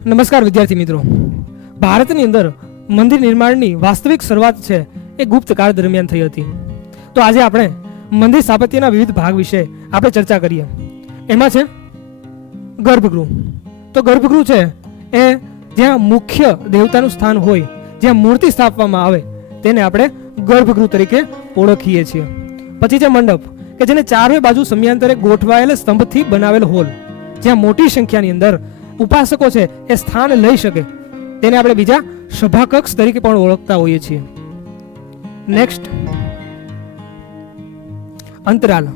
નમસ્કાર વિદ્યાર્થી મિત્રો, ભારતની અંદર મંદિર નિર્માણની વાસ્તવિક શરૂઆત છે એ ગુપ્ત કાળ દરમિયાન થઈ હતી. તો આજે આપણે મંદિર સ્થાપત્યના વિવિધ ભાગ વિશે આપણે ચર્ચા કરીએ. એમાં છે ગર્ભગૃહ. તો ગર્ભગૃહ છે એ જ્યાં મુખ્ય દેવતાનું સ્થાન હોય, જ્યાં મૂર્તિ સ્થાપવામાં આવે તેને આપણે ગર્ભગૃહ તરીકે ઓળખીએ છીએ. પછી છે મંડપ, કે જેને ચારે બાજુ સમયાંતરે ગોઠવાયેલ સ્તંભથી બનાવેલ હોલ, જ્યાં મોટી સંખ્યાની અંદર ઉપાસકો છે એ સ્થાન લઈ શકે, તેને આપણે બીજા સભાકક્ષ તરીકે પણ ઓળખતા હોઈએ છીએ. નેક્સ્ટ અંતરાલ,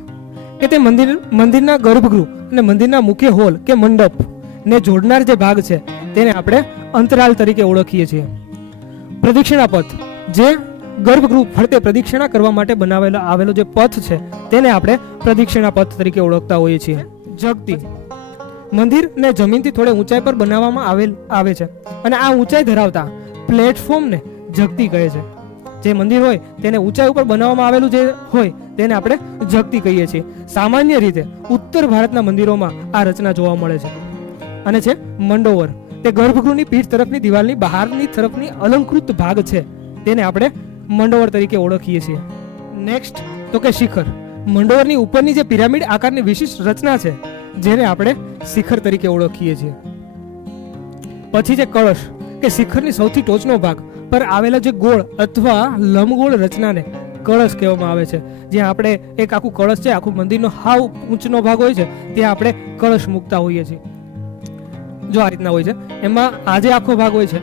કે તે મંદિરના ગર્ભગૃહ અને મંદિરના મુખ્ય હોલ કે મંડપ ને જોડનાર જે ભાગ છે તેને આપણે અંતરાલ તરીકે ઓળખીએ છીએ. પ્રદક્ષિણા પથ, જે ગર્ભગૃહ ફરતે પ્રદક્ષિણા કરવા માટે આવેલો જે પથ છે તેને આપણે પ્રદક્ષિણા પથ તરીકે ઓળખતા હોઈએ છીએ. જગતી, મંદિર ને જમીનથી થોડે ઊંચાઈ પર બનાવવામાં આવે છે અને આ ઊંચાઈ ધરાવતા પ્લેટફોર્મને જગતી કહે છે. જે મંદિર હોય તેને ઊંચાઈ ઉપર બનાવવામાં આવેલું જે હોય તેને આપણે જગતી કહીએ છીએ. સામાન્ય રીતે ઉત્તર ભારતના મંદિરોમાં આ રચના જોવા મળે છે. અને છે મંડોવર, તે ગર્ભગૃહની પીઠ તરફની દિવાલની બહારની તરફની અલંકૃત ભાગ છે, તેને આપણે મંડોવર તરીકે ઓળખીએ છીએ. નેક્સ્ટ તો કે શિખર, મંડોવરની ઉપરની જે પિરામિડ આકારની વિશિષ્ટ રચના છે જેને આપણે શિખર તરીકે ઓળખીએ છીએ. પછી છે કળશ, કે શિખરની સૌથી ટોચનો ભાગ પર આવેલા જે ગોળ અથવા લંબગોળ રચનાને કળશ કહેવામાં આવે છે. જ્યાં આપણે એક આખું કળશ છે, આખું મંદિરનો હાવ ઊંચનો ભાગ હોય છે ત્યાં આપણે કળશ મૂકતા હોઈએ છીએ. જો આ રીતના હોય છે, એમાં આ જે આખો ભાગ હોય છે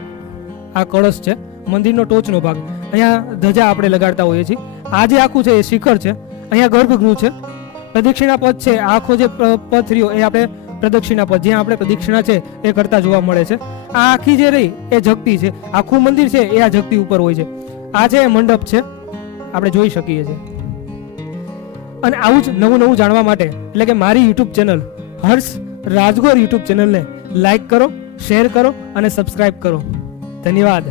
આ કળશ છે, મંદિરનો ટોચનો ભાગ. અહીંયા ધજા આપણે લગાડતા હોઈએ છીએ. આ જે આખું છે એ શિખર છે. અહીંયા ગર્ભગૃહ છે. પ્રદક્ષિણા પથ છે, આખો જે પથ રહ્યો એ આપણે પ્રદક્ષિણા પથ, જ્યાં આપણે પ્રદક્ષિણા છે એ કરતા જોવા મળે છે. આ આખી જે રહી એ જગતી છે, આખું મંદિર છે એ આ જગતી ઉપર હોય છે. આ છે મંડપ છે, આપણે જોઈ શકીએ છીએ. અને આવું જ નવું નવું જાણવા માટે એટલે કે મારી યુટ્યુબ ચેનલ હર્ષ રાજગોર યુટ્યુબ ચેનલને લાઈક કરો, શેર કરો અને સબસ્ક્રાઇબ કરો. ધન્યવાદ.